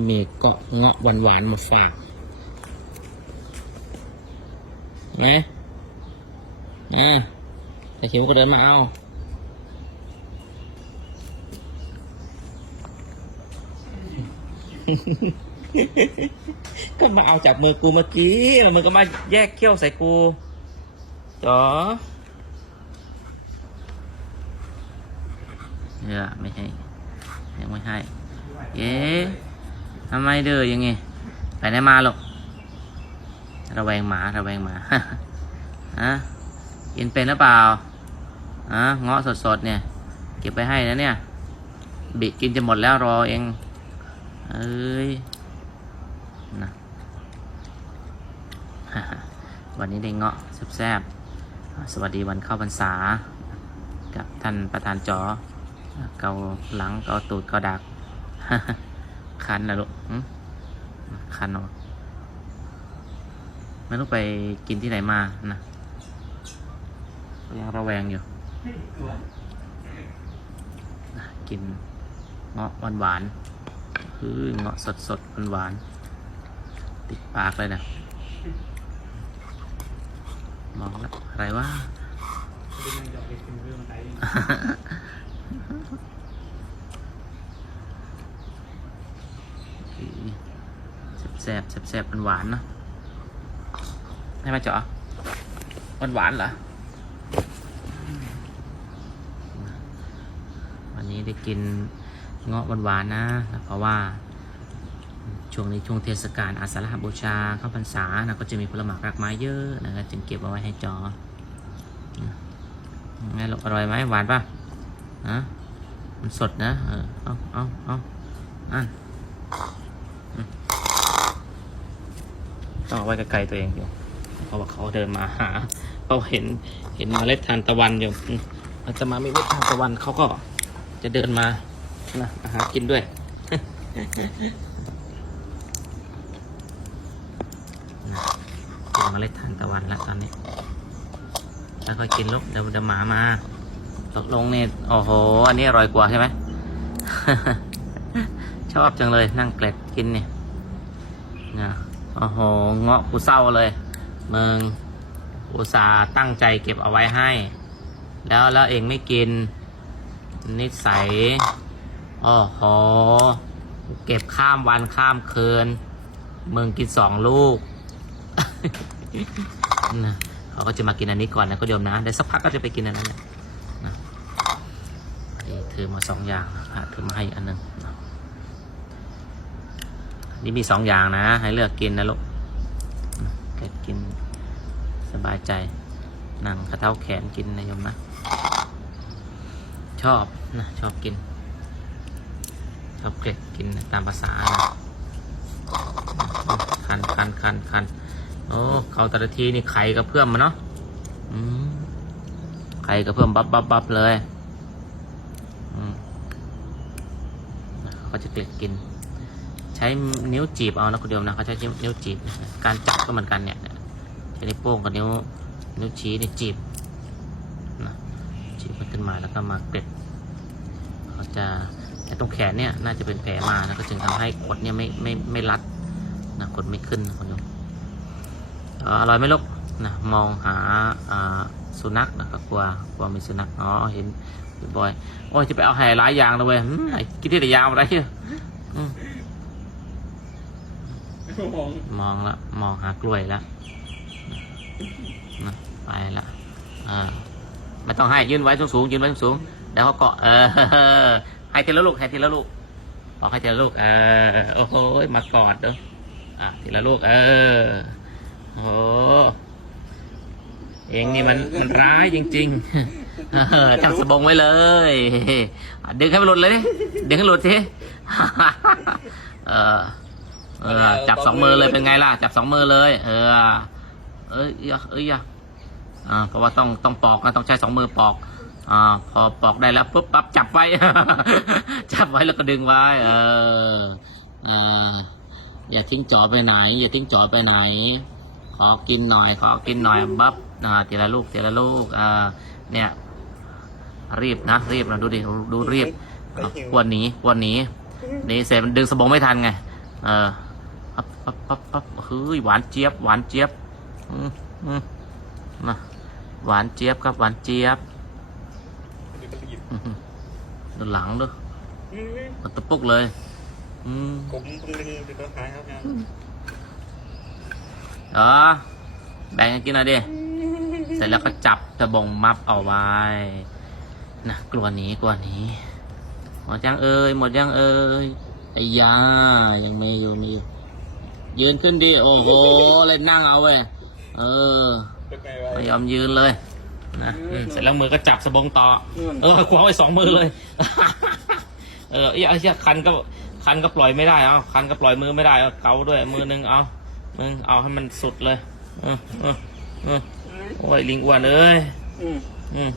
มีเกาะเงาะหวานหวานๆมาฝากไหมอ่าแต่หิวก็เดินมาเอา ก็มาเอาจากมือกูเมื่อกี้มึงก็มาแยกเขี้ยวใส่กูจ๋อเนี่ยไม่ให้ยังไม่ให้เอ๊ะ ทำไมเด้อยังไง ไปไหนมาหรอก ระแวงหมา ระแวงหมาฮะกินเป็นหรือเปล่าฮะเงาะสดๆเนี่ย เก็บไปให้นะเนี่ย บิกินจะหมดแล้วรอเอง เอ้ยนะวันนี้ได้เงาะแซ่บๆสวัสดีวันเข้าพรรษา กับท่านประธานจอ เกาหลัง เกาตูด เกาดัก คันนะลูกคันเนาะไม่รู้ไปกินที่ไหนมานะยังระแวงอยู่ กินเงาะหวานหวานๆคือเงาะสดสดหวานหวานๆติดปากเลยนะมองแล้วอะไรวะ แซ่บแซ่บแซ่บๆหวานๆเนอะให้มาเจาะหวานหวานๆเหรอวันนี้ได้กินเงาะหวานๆนะเพราะว่า ช่วงนี้ช่วงเทศกาลอาสาฬหบูชาเข้าพรรษานะก็จะมีผลไม้รากไม้เยอะนะครับจึงเก็บเอาไว้ให้จอไงลูกอร่อยไหมหวานป่ะฮะมันสดนะ เออเอาเอาเอาอัน ต้องเอาไว้ไกลๆตัวเองอยู่เพราะว่าเขาเดินมาหาเขาเห็นเห็นเมล็ดทานตะวันอยู่มอาจะมาไม่เม็ดทานตะวันเขาก็จะเดินมานะมาหากินด้วยนะกินเมล็ดทานตะวันแล้วตอนนี้ แล้วก็กินลูกเดี๋ยวเดี๋ยวหมามาตกลงเนี่ยโอ้โหอันนี้อร่อยกว่าใช่ไหมชอบจังเลยนั่งเกล็ดกินเนี่ยนะ โอ้โหเงาะกูเศร้าเลยมึงอุตส่าห์ตั้งใจเก็บเอาไว้ให้ แล้วแล้วเองไม่กิน นิสัยโอ้โหเก็บข้ามวันข้ามคืน มึงกินสองลูกนะเขาก็จะมากินอันนี้ก่อนนะก็เดี๋ยวนะเดี๋ยวสักพักก็จะไปกินอันนั้นนะถือมาสองอย่างถือมาให้อันหนึ่ง นี่มีสองอย่างนะ ให้เลือกกินนะลูกเก็บกินสบายใจ นั่งกระเท้าแขนกินนะโยมนะ ชอบนะ ชอบกิน ชอบเกล็ดกินตามภาษานะคันคันคันคันโอ้เขาแต่ละทีนี่ไข่กระเพื่อมมาเนาะไข่กระเพื่อมบับบับบับเลยเขาจะเกล็ดกิน ใช้นิ้วจีบเอานะคุณเดียวนะเขาใช้นิ้วจีบ การจับก็เหมือนกันเนี่ยใช้นิ้วโป้งกับนิ้วนิ้วชี้นี่จีบนะจีบมันขึ้นมาแล้วก็มาเกล็ดเขาจะแต่ตรงแขนเนี่ยน่าจะเป็นแผลมานะก็จึงทำให้ขดเนี่ยไม่ไม่ไม่รัดนะขดไม่ขึ้นนะคุณผู้ชมอร่อยไหมลูกนะมองหาสุนัขนะครับกลัวกลัวมีสุนัขอ๋อเห็นบ่อยโอ้ยจะไปเอาแห่หลายอย่างเลยเว้ยกินที่แต่ยางอะไรเนี่ย อืมองละมองหากล้วยแล้วนะไปละอ่าไม่ต้องให้ยืนไว้สูงสูงๆยืนไว้สูงๆเดี๋ยวเขาเกาะเออให้ทีละลูกให้ทีละลูกบอกให้ทีละลูกเออโอ้โหมากอดเด้ออะทีละลูกเออโอ้เองนี่มันมันร้ายจริงๆจับสบงไว้เลย ดึงให้มันหลุดเลยดิดึงให้หลุดทีเออ เออ จับสองมือเลยเป็นไงล่ะ จับสองมือเลย เออ เอ้ยอย่าเอ้ยอย่าอ่าเพราะว่าต้องต้องปอกนะต้องใช้สองมือปอกอ่าพอปอกได้แล้วปุ๊บปั๊บจับไว้ จับไว้แล้วก็ดึงไว้ เออเอออย่าทิ้งจอไปไหน อย่าทิ้งจอไปไหน ขอกินหน่อย ขอกินหน่อยบับอ่าทีละลูกทีละลูกอ่าเนี่ย รีบนะรีบนะดูดิดูรีบอะควรหนีควรหนีหนีเสร็จมันดึงสบงไม่ทันไง เออ ปั๊บปั๊บปั๊บเฮ้ยหวานเจี๊ยบหวานเจี๊ยบอืมอืมนะหวานเจี๊ยบครับหวานเจี๊ยบดูหลังด้วยอืมมันตะปุกเลยอืมผมตรงนี้เดี๋ยวก็หายครับงานเออแบ่งกันกินหน่อยดิเสร็จแล้วก็จับตะบงมับเอาไว้นะกลัวหนีกลัวหนีหมดยังเอ่ยหมดยังเอ่ยไอ้ยายังไมีอยู่มีอยู่ ยืนขึ้นดิโอ้โหเล่นนั่งเอาเว้ยเออเป็นไงวะไม่ยอมยืนเลยนะอืมเสร็จแล้วมือก็จับสะบงต่อ เออควงไว้สองมือเลย เออไอ้ไอ้เหี้ยคันก็คันก็ปล่อยไม่ได้เอาคันก็ปล่อยมือไม่ได้เอาเกาด้วยมือหนึงเอามึงเอาให้มันสุดเลยเออเออเออโอ้ยลิงอ้วนเอ้ยอืมอืม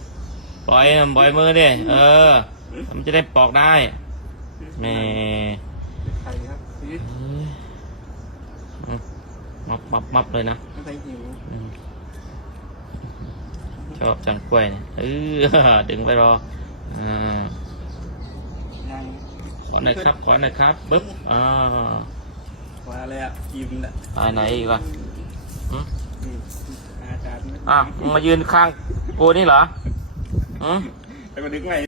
ปล่อยนะปล่อยมือดิเออ มันจะได้ปอกได้แหม่ไข่ครับพีทเอ้ยอืม มับมับมับเลยนะไข่หิวอืมชอบจังกล้วยเนี่ยเออดึงไปรออ่ายังขอหน่อยครับ ขอหน่อยครับปึ๊บอ่าว่าอะไรอะกินอะไปไหนอีกวะหึอืมอาจารย์อะมึงมายืนข้างกูนี่เหรออืมไปมาดึกไหม